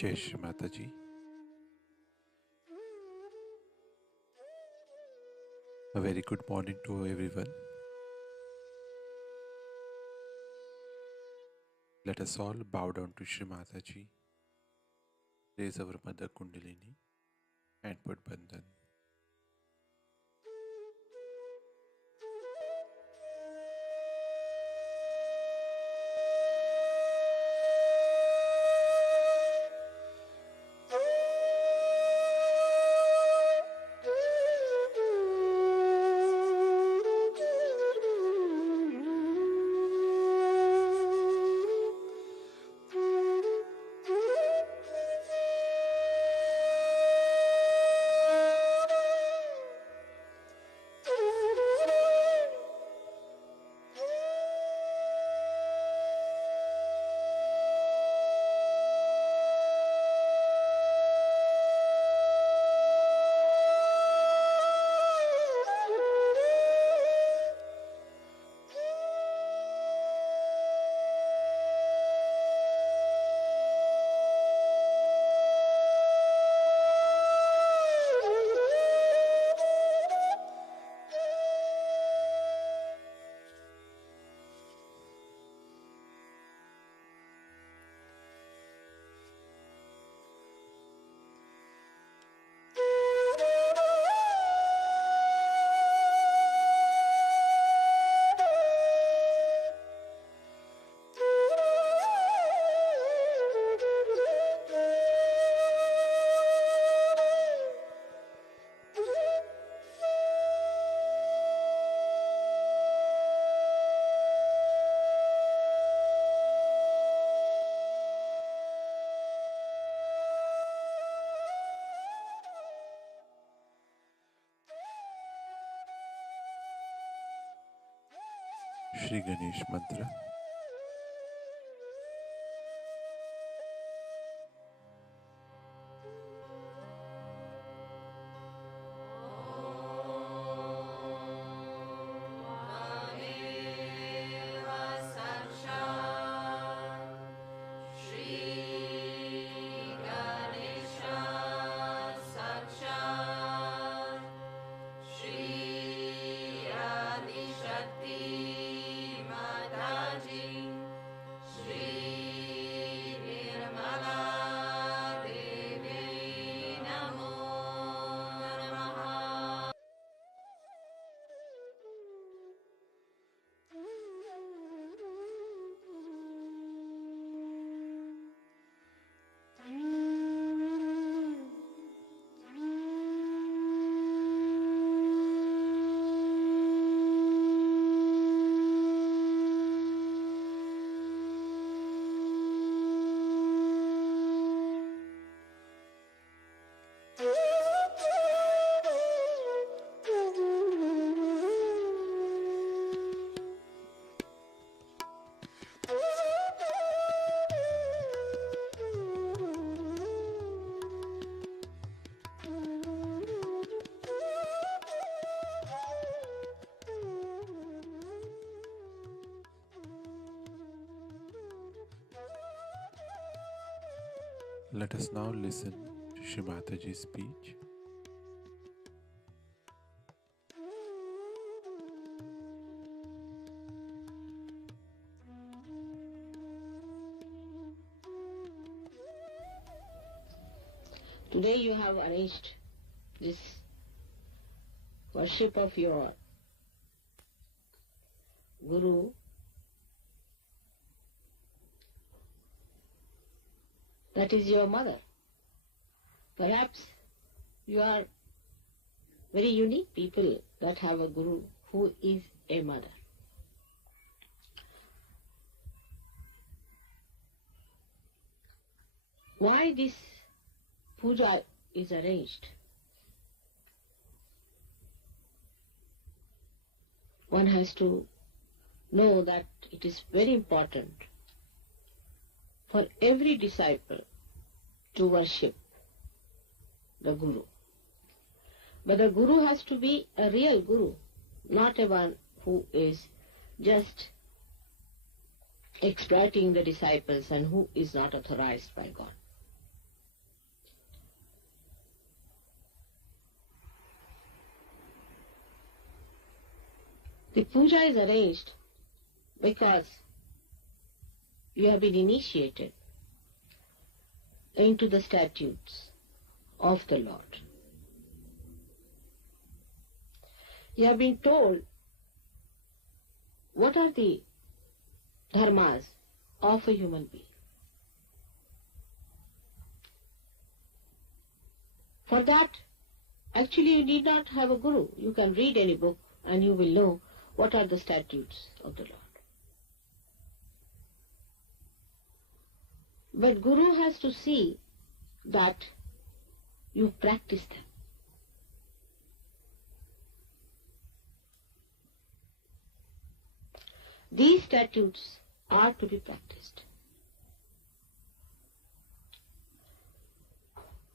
जय श्री माता जी। A very good morning to everyone. Let us all bow down to Shri Mata Ji, raise our Mother Kundalini and put Bandhan. Shri Ganesh Mantra. Let us now listen to Shri Mataji's speech. Today you have arranged this worship of your Guru, that is your mother. Perhaps you are very unique people that have a Guru who is a mother. Why this puja is arranged? One has to know that it is very important for every disciple to worship the Guru. But the Guru has to be a real Guru, not a one who is just exploiting the disciples and who is not authorized by God. The puja is arranged because you have been initiated into the statutes of the Lord. You have been told what are the dharmas of a human being. For that, actually you need not have a guru. You can read any book and you will know what are the statutes of the Lord. But Guru has to see that you practice them. These statutes are to be practiced,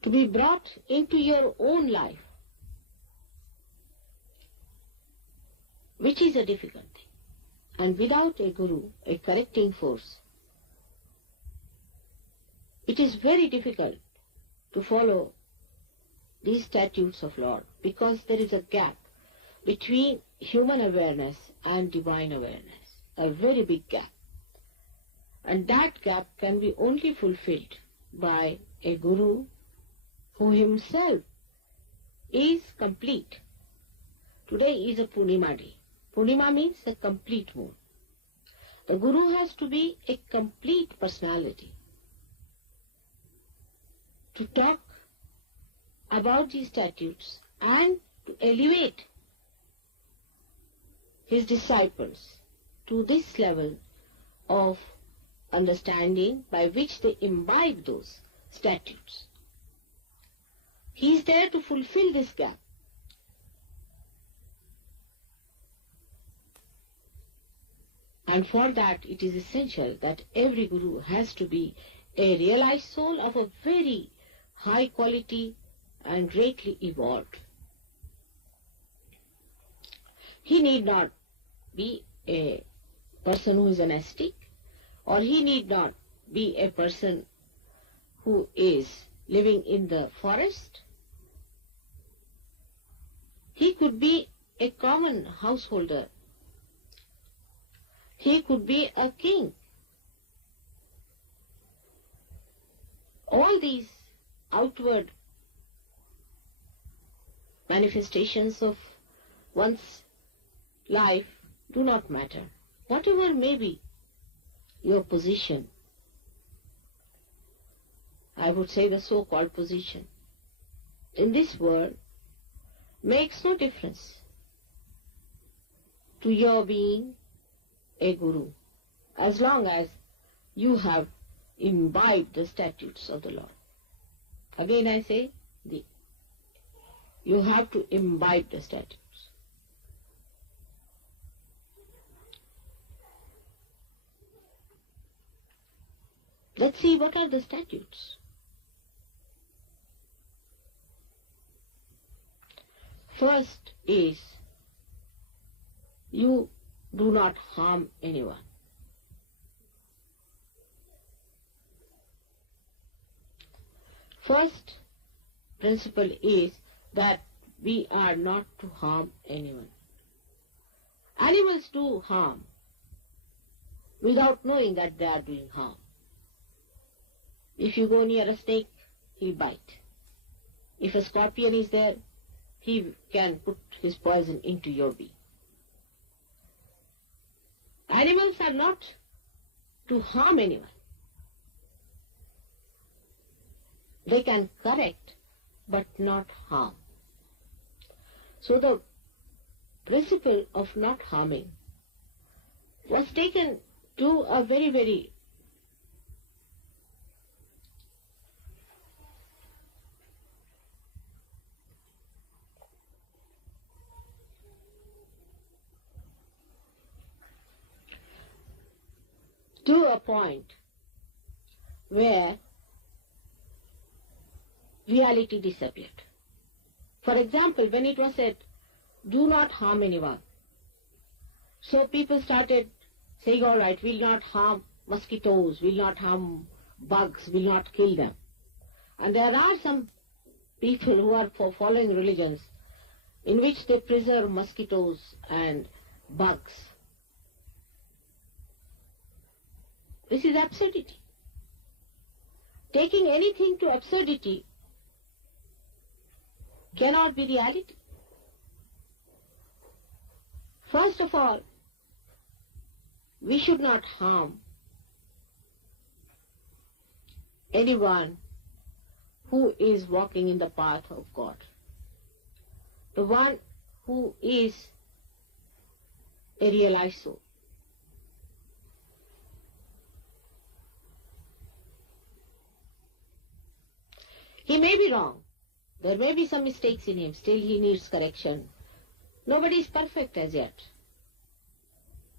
to be brought into your own life, which is a difficult thing. And without a Guru, a correcting force, it is very difficult to follow these statutes of Lord, because there is a gap between human awareness and divine awareness, a very big gap. And that gap can be only fulfilled by a Guru who himself is complete. Today is a Purnima day. Purnima means a complete moon. The Guru has to be a complete personality to talk about these statutes and to elevate his disciples to this level of understanding by which they imbibe those statutes. He is there to fulfill this gap. And for that, it is essential that every guru has to be a realized soul of a very high quality and greatly evolved. He need not be a person who is an ascetic, or he need not be a person who is living in the forest. He could be a common householder. He could be a king. All these outward manifestations of one's life do not matter. Whatever may be your position, I would say the so-called position, in this world makes no difference to your being a guru, as long as you have imbibed the statutes of the Lord. Again I say, you have to imbibe the statutes. Let's see what are the statutes. First is, you do not harm anyone. First principle is that we are not to harm anyone. Animals do harm without knowing that they are doing harm. If you go near a snake, he'll bite. If a scorpion is there, he can put his poison into your being. Animals are not to harm anyone. They can correct, but not harm. So the principle of not harming was taken to a very, very to a point where reality disappeared. For example, when it was said, do not harm anyone, so people started saying, all right, we'll not harm mosquitoes, we'll not harm bugs, we'll not kill them. And there are some people who are following religions in which they preserve mosquitoes and bugs. This is absurdity. Taking anything to absurdity cannot be reality. First of all, we should not harm anyone who is walking in the path of God. The one who is a realized soul. He may be wrong. There may be some mistakes in him. Still he needs correction. Nobody is perfect as yet.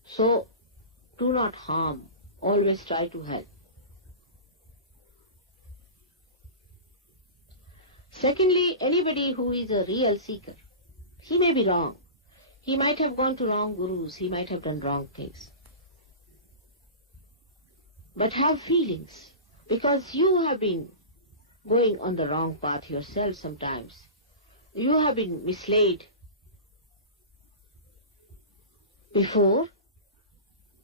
So, do not harm. Always try to help. Secondly, anybody who is a real seeker, he may be wrong. He might have gone to wrong gurus. He might have done wrong things. But have feelings, because you have been going on the wrong path yourself sometimes. You have been misled before.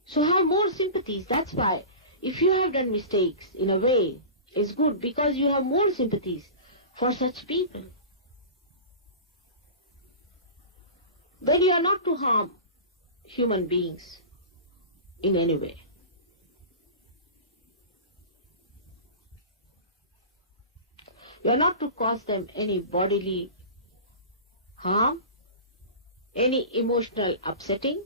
So have more sympathies. That's why if you have done mistakes, in a way, it's good because you have more sympathies for such people. Then you are not to harm human beings in any way. You are not to cause them any bodily harm, any emotional upsetting,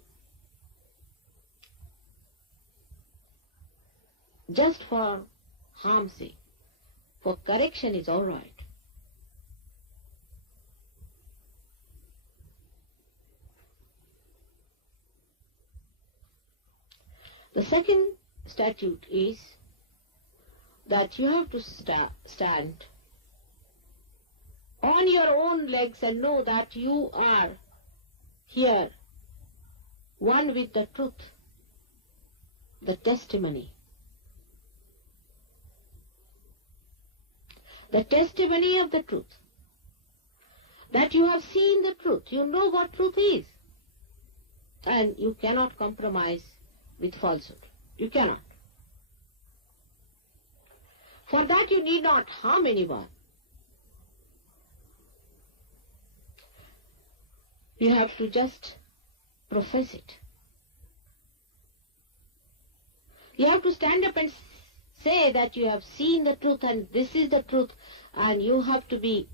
just for harm's sake. For correction is all right. The second statute is that you have to stand on your own legs and know that you are here, one with the truth, the testimony. The testimony of the truth. That you have seen the truth. You know what truth is. And you cannot compromise with falsehood. You cannot. For that you need not harm anyone. You have to just profess it. You have to stand up and say that you have seen the truth and this is the truth, and you have to be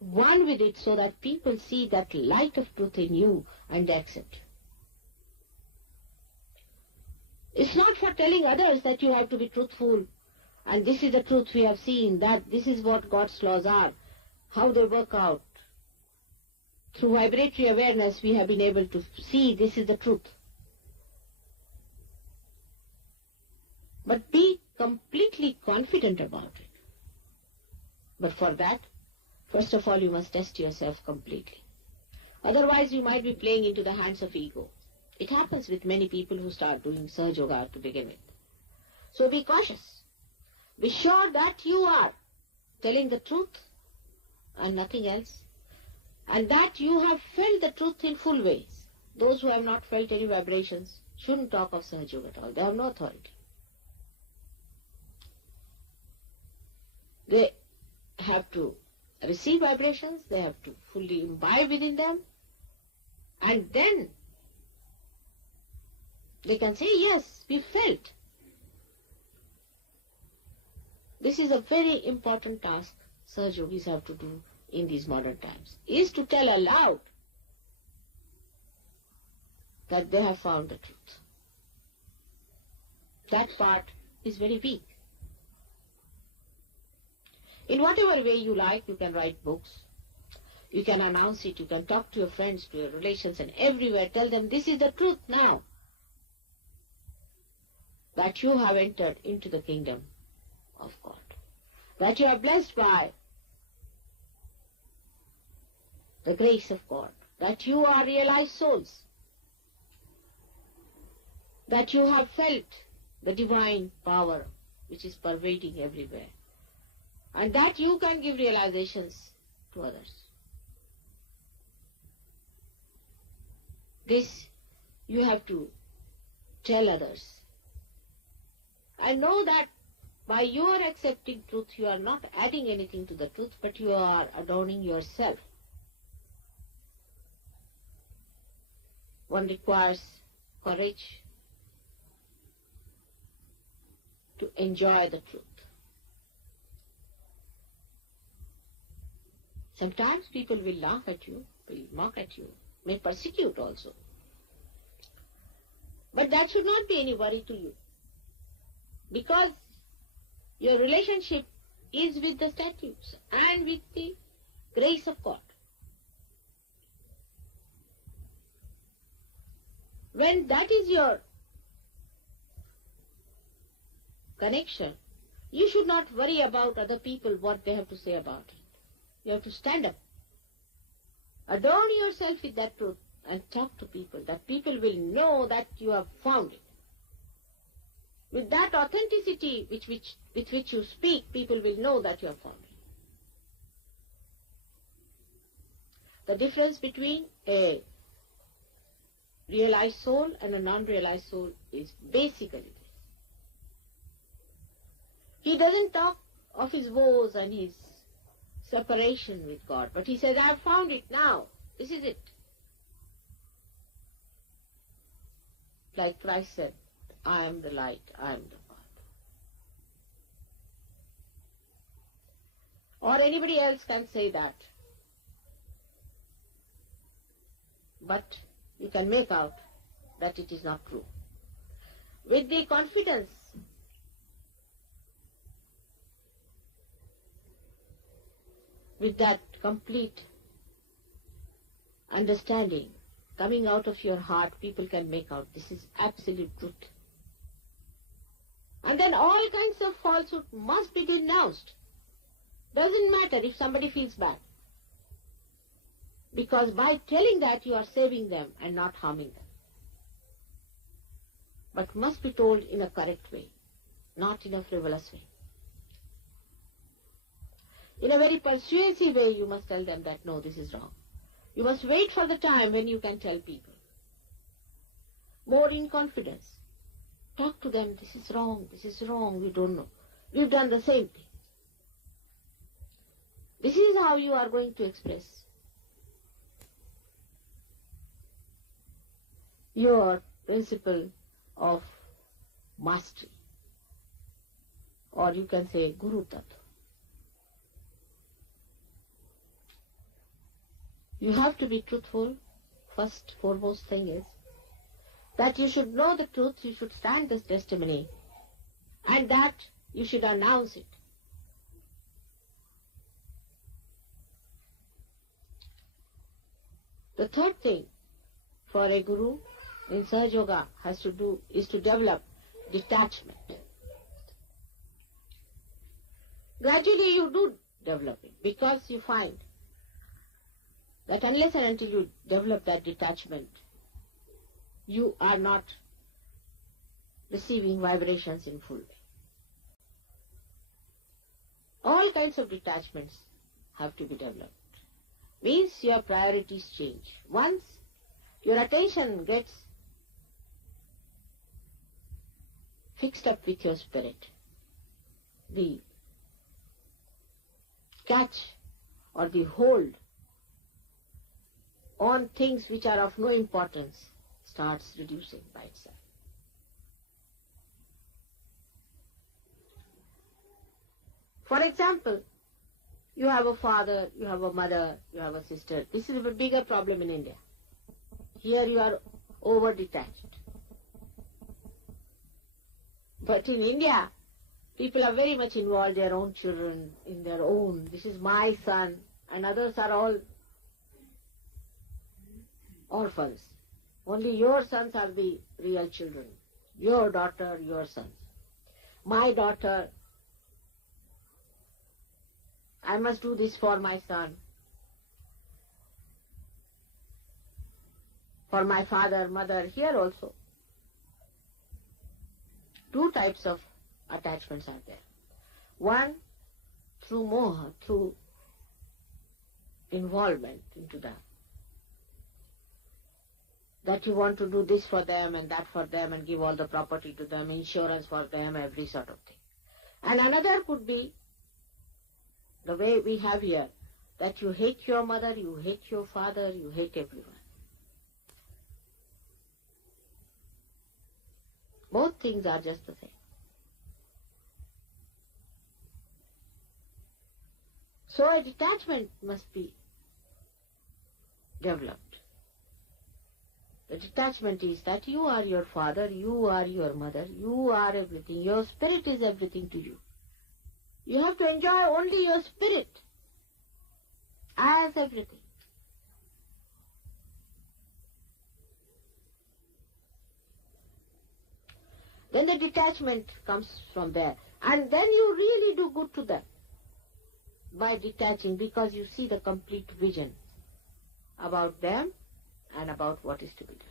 one with it so that people see that light of truth in you and accept. It's not for telling others that you have to be truthful and this is the truth we have seen, that this is what God's laws are, how they work out. Through vibratory awareness we have been able to see this is the truth. But be completely confident about it. But for that, first of all, you must test yourself completely. Otherwise, you might be playing into the hands of ego. It happens with many people who start doing Sahaja Yoga to begin with. So be cautious. Be sure that you are telling the truth and nothing else, and that you have felt the truth in full ways. Those who have not felt any vibrations shouldn't talk of Sahaja Yoga at all. They have no authority. They have to receive vibrations, they have to fully imbibe within them, and then they can say, yes, we felt. This is a very important task Sahaja Yogis have to do in these modern times, is to tell aloud that they have found the truth. That part is very weak. In whatever way you like, you can write books, you can announce it, you can talk to your friends, to your relations, and everywhere tell them this is the truth now, that you have entered into the kingdom of God, that you are blessed by the grace of God, that you are realized souls, that you have felt the divine power which is pervading everywhere, and that you can give realizations to others. This you have to tell others. I know that by your accepting truth, you are not adding anything to the truth, but you are adorning yourself. One requires courage to enjoy the truth. Sometimes people will laugh at you, will mock at you, may persecute also. But that should not be any worry to you, because your relationship is with the statutes and with the grace of God. When that is your connection, you should not worry about other people, what they have to say about it. You have to stand up, adorn yourself with that truth, and talk to people, that people will know that you have found it. With that authenticity with which you speak, people will know that you have found it. The difference between a realized soul and a non-realized soul is basically this. He doesn't talk of his woes and his separation with God, but he says, I have found it now. This is it. Like Christ said, I am the light, I am the path. Or anybody else can say that. But you can make out that it is not true. With the confidence with that complete understanding coming out of your heart, people can make out this is absolute truth. And then all kinds of falsehood must be denounced. Doesn't matter if somebody feels bad. Because by telling that, you are saving them and not harming them. But must be told in a correct way, not in a frivolous way. In a very persuasive way, you must tell them that, no, this is wrong. You must wait for the time when you can tell people. More in confidence. Talk to them, this is wrong, we don't know. We've done the same thing. This is how you are going to express your principle of mastery. Or you can say Guru Tattva. You have to be truthful. First, foremost thing is that you should know the truth, you should stand this testimony, and that you should announce it. The third thing for a guru in Sahaja Yoga has to do is to develop detachment. Gradually you do develop it, because you find that unless and until you develop that detachment, you are not receiving vibrations in full way. All kinds of detachments have to be developed. Means your priorities change. Once your attention gets fixed up with your spirit, the catch or the hold on things which are of no importance starts reducing by itself. For example, you have a father, you have a mother, you have a sister. This is a bigger problem in India. Here you are over-detached. But in India, people are very much involved, their own children, in their own. This is my son, and others are all orphans. Only your sons are the real children. Your daughter, your sons. My daughter, I must do this for my son. For my father, mother, here also. Two types of attachments are there. One, through moha, through involvement into that you want to do this for them and that for them and give all the property to them, insurance for them, every sort of thing. And another could be the way we have here, that you hate your mother, you hate your father, you hate everyone. Both things are just the same. So a detachment must be developed. The detachment is that you are your father, you are your mother, you are everything. Your spirit is everything to you. You have to enjoy only your spirit as everything. Then the detachment comes from there. And then you really do good to them by detaching, because you see the complete vision about them and about what is to be done.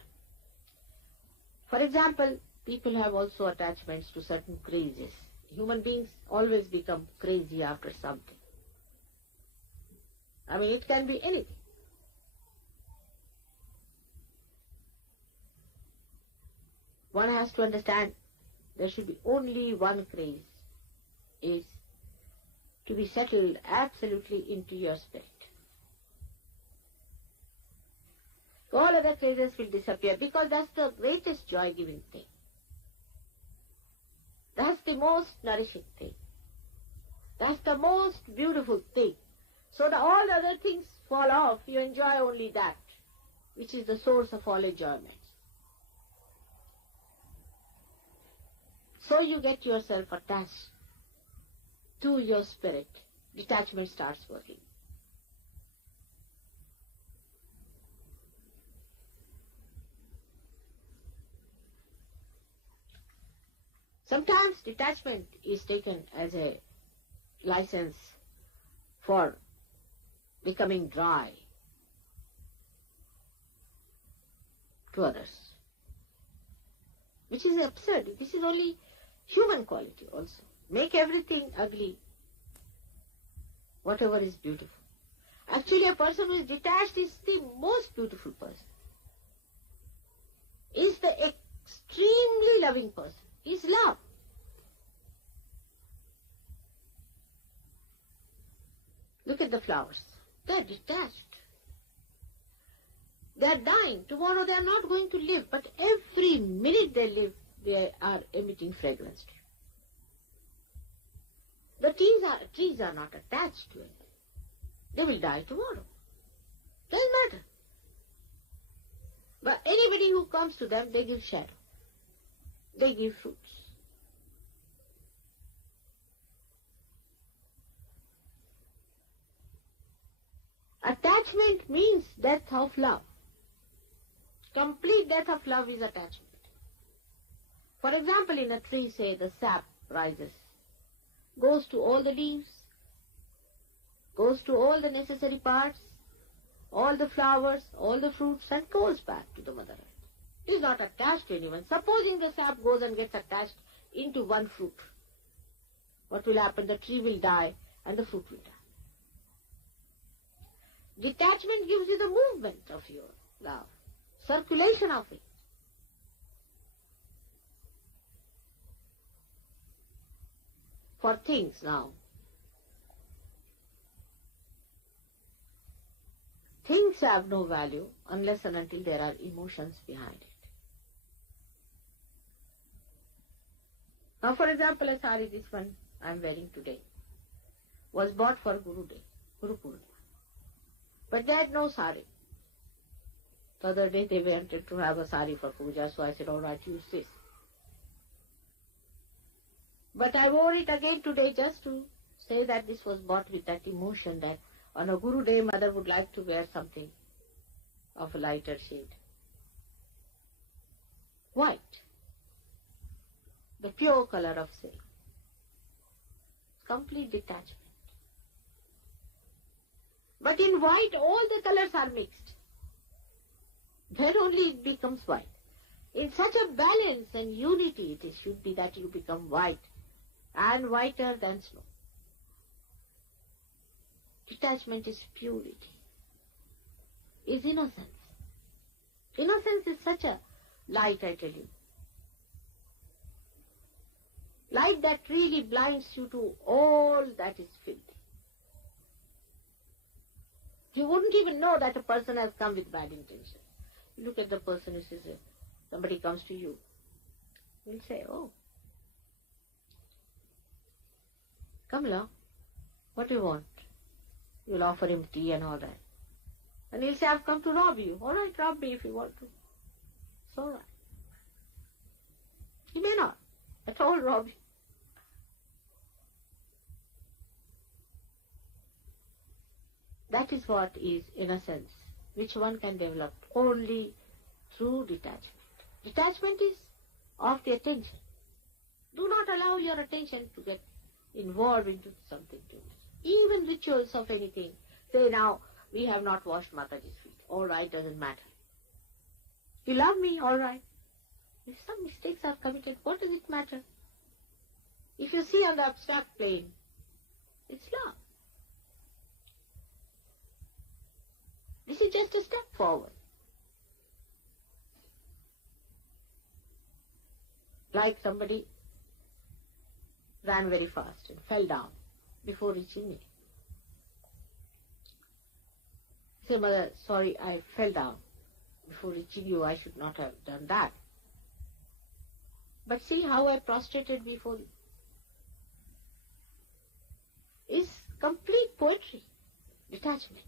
For example, people have also attachments to certain crazes. Human beings always become crazy after something. I mean, it can be anything. One has to understand there should be only one craze, is to be settled absolutely into your spirit. All other crazes will disappear, because that's the greatest joy-giving thing. That's the most nourishing thing. That's the most beautiful thing. So all the other things fall off. You enjoy only that, which is the source of all enjoyment. So you get yourself attached to your spirit. Detachment starts working. Sometimes detachment is taken as a license for becoming dry to others, which is absurd. This is only human quality also. Make everything ugly, whatever is beautiful. Actually, a person who is detached is the most beautiful person. Is the extremely loving person. Is love. Look at the flowers. They are detached. They are dying. Tomorrow they are not going to live, but every minute they live, they are emitting fragrance. The trees are not attached to it. They will die tomorrow. Doesn't matter. But anybody who comes to them, they give shadow. They give fruits. Attachment means death of love. Complete death of love is attachment. For example, in a tree, say, the sap rises, goes to all the leaves, goes to all the necessary parts, all the flowers, all the fruits, and goes back to the mother earth. It is not attached to anyone. Supposing the sap goes and gets attached into one fruit, what will happen? The tree will die and the fruit will die. Detachment gives you the movement of your love, circulation of it. For things now, things have no value unless and until there are emotions behind it. Now, for example, a sari, this one I am wearing today, was bought for Guru Day, Guru Purnima. But they had no sari. The other day they wanted to have a sari for puja, so I said, all right, use this. But I wore it again today just to say that this was bought with that emotion that on a Guru Day, mother would like to wear something of a lighter shade. White, the pure color of silk. Complete detachment. But in white, all the colors are mixed. Then only it becomes white. In such a balance and unity it should be that you become white and whiter than snow. Detachment is purity, is innocence. Innocence is such a light, I tell you. Light that really blinds you to all that is filthy. You wouldn't even know that a person has come with bad intentions. You look at the person who says, somebody comes to you, you'll say, oh, come along, what do you want? You'll offer him tea and all that. And he'll say, I've come to rob you. All right, rob me if you want to. It's all right. He may not at all rob you. That is what is innocence, which one can develop only through detachment. Detachment is of the attention. Do not allow your attention to get involved into something too much. Even rituals of anything. Say now, we have not washed Mataji's feet. All right, doesn't matter. You love me, all right. If some mistakes are committed, what does it matter? If you see on the abstract plane, it's love. This is just a step forward. Like somebody ran very fast and fell down before reaching me. Say, mother, sorry, I fell down before reaching you. I should not have done that. But see how I prostrated before you. Is complete poetry, detachment.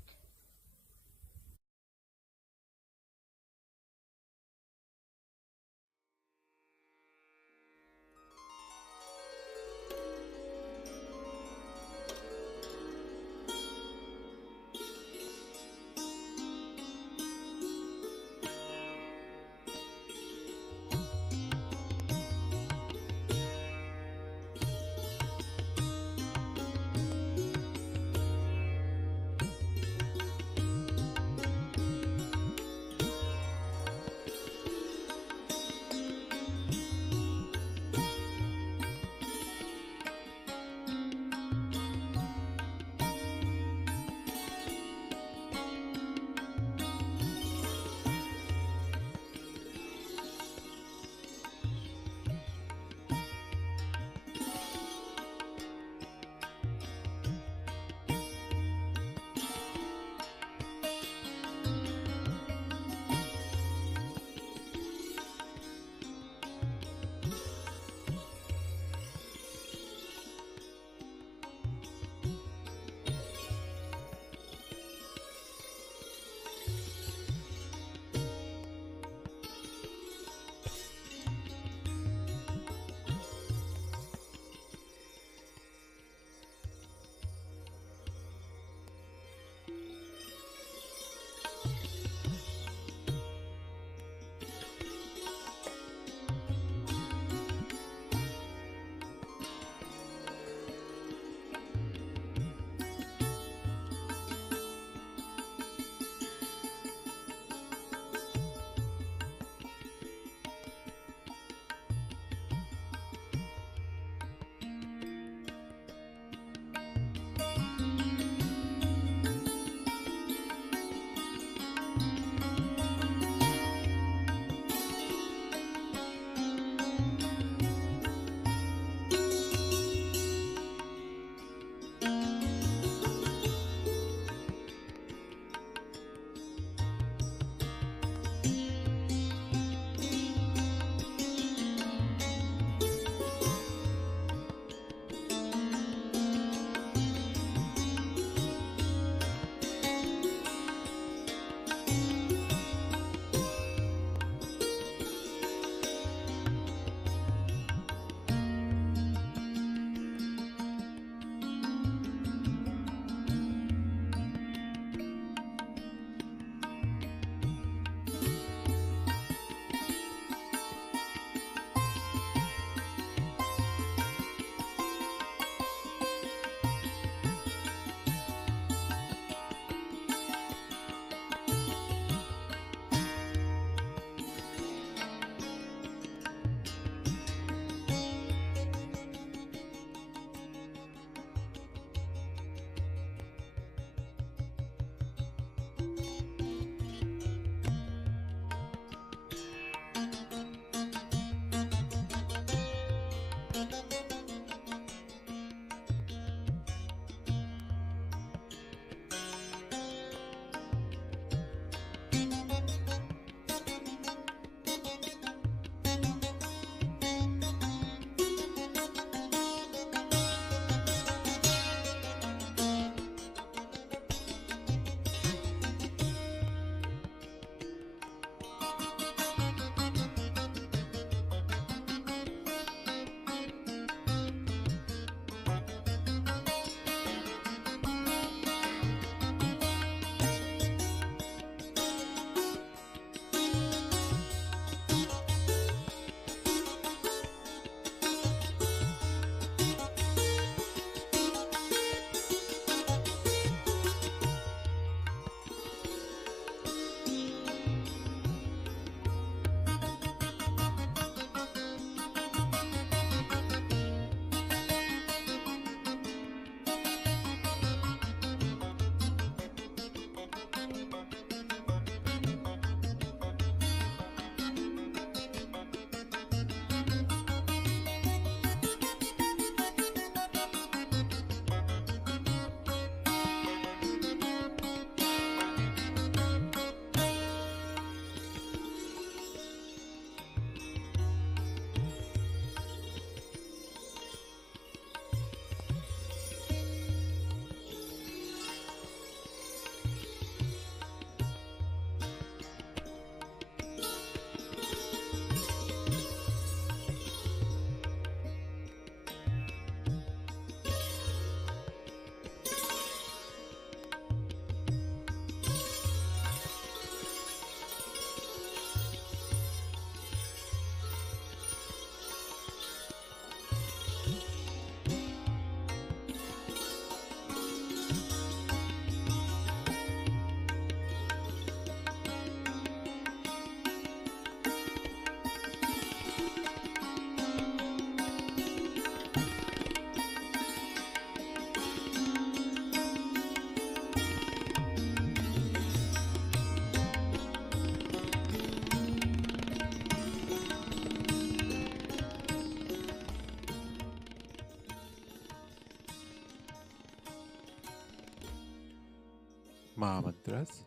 Mahamantras.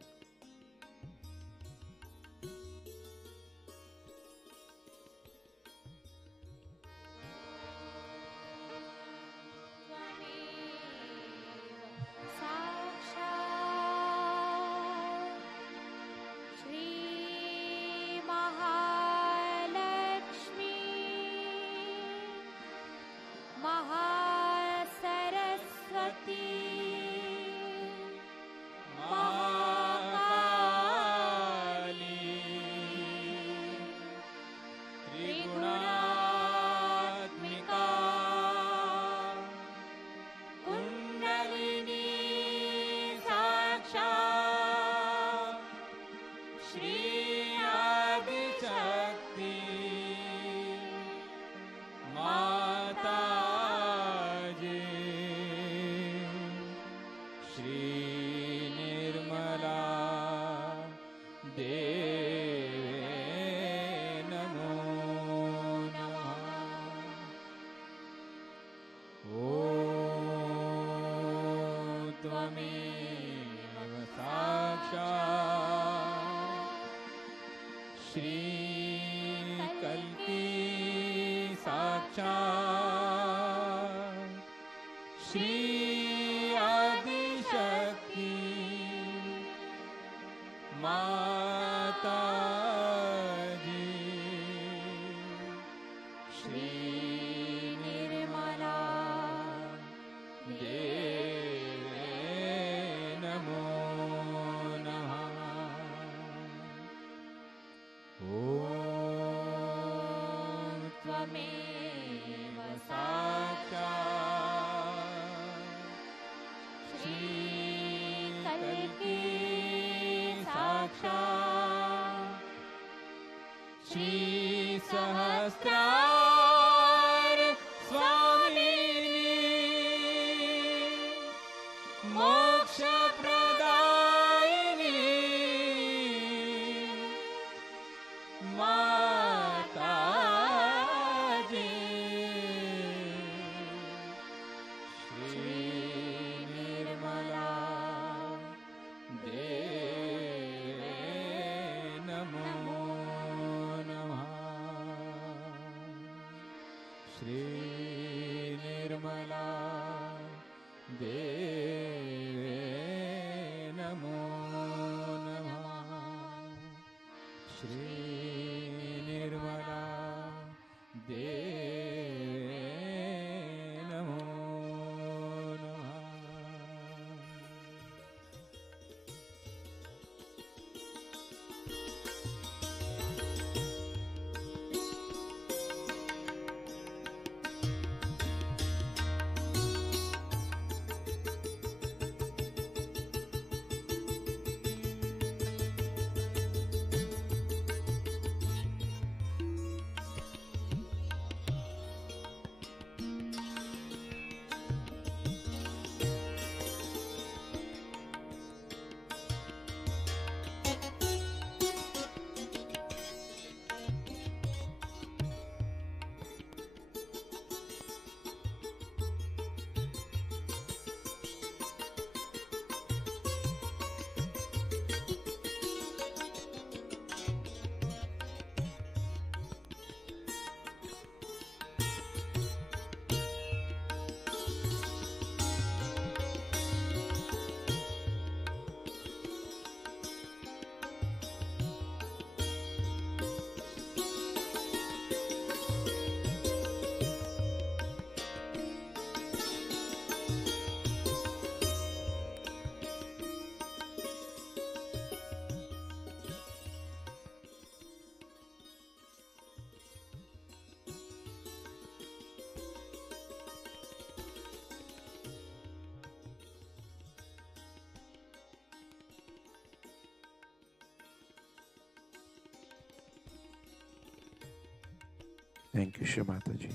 Thank you, Shri Mataji,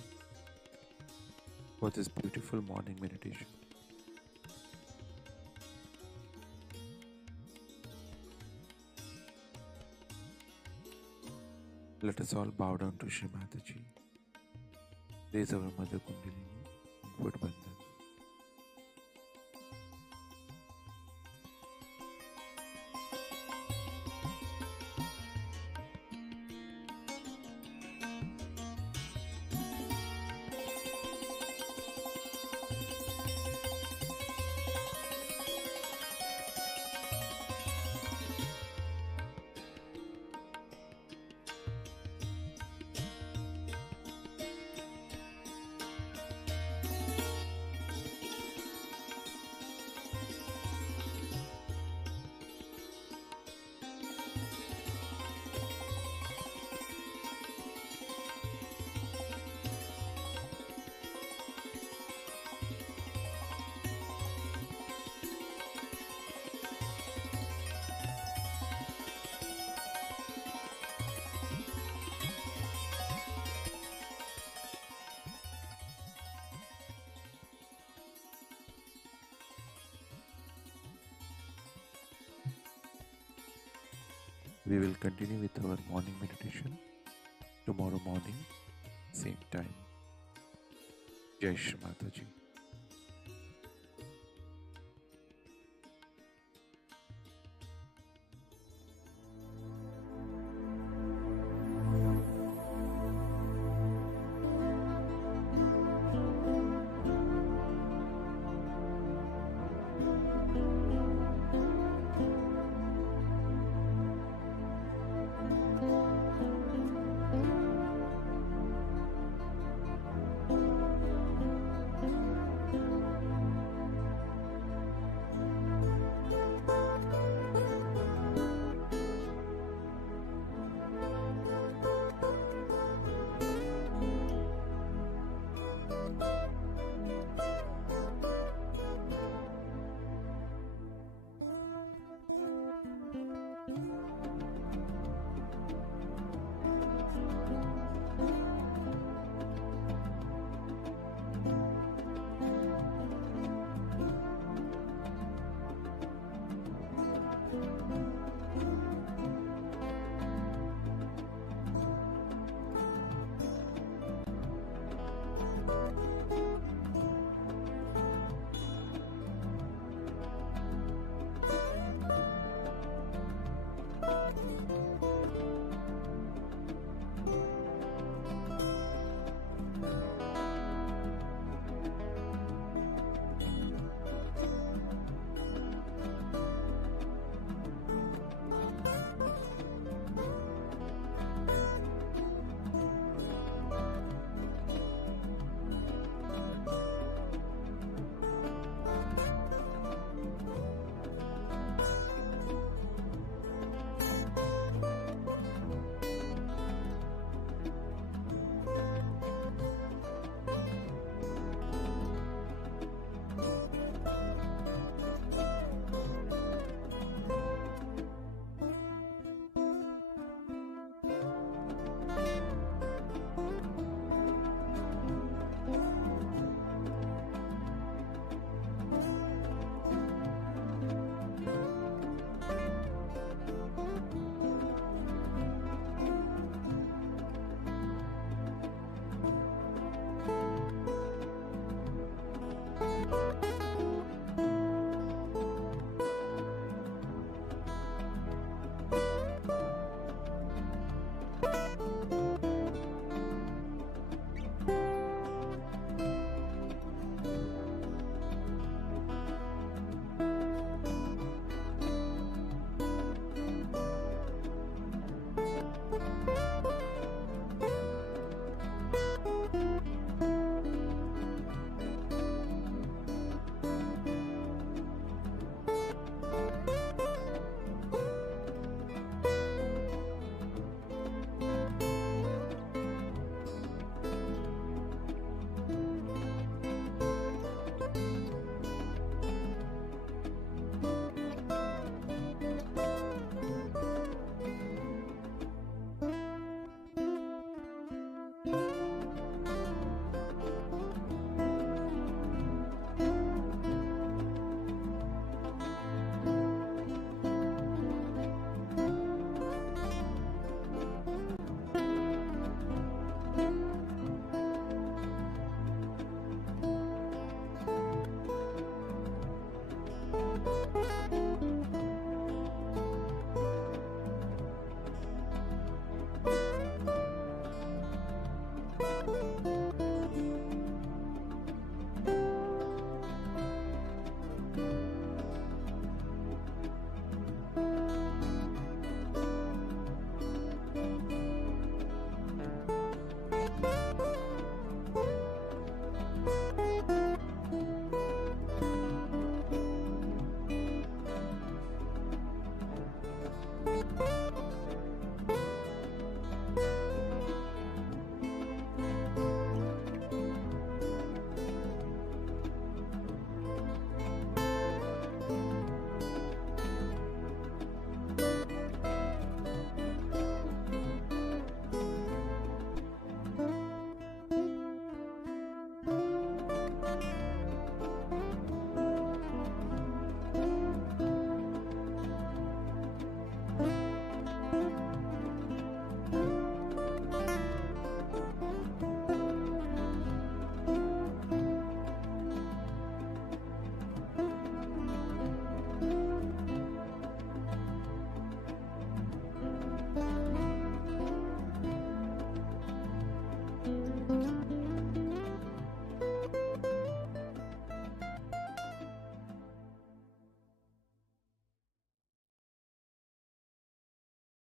for this beautiful morning meditation. Let us all bow down to Shri Mataji. Raise our Mother Kundalini and put Bandhan. We will continue with our morning meditation tomorrow morning, same time. Jai Shri Mataji.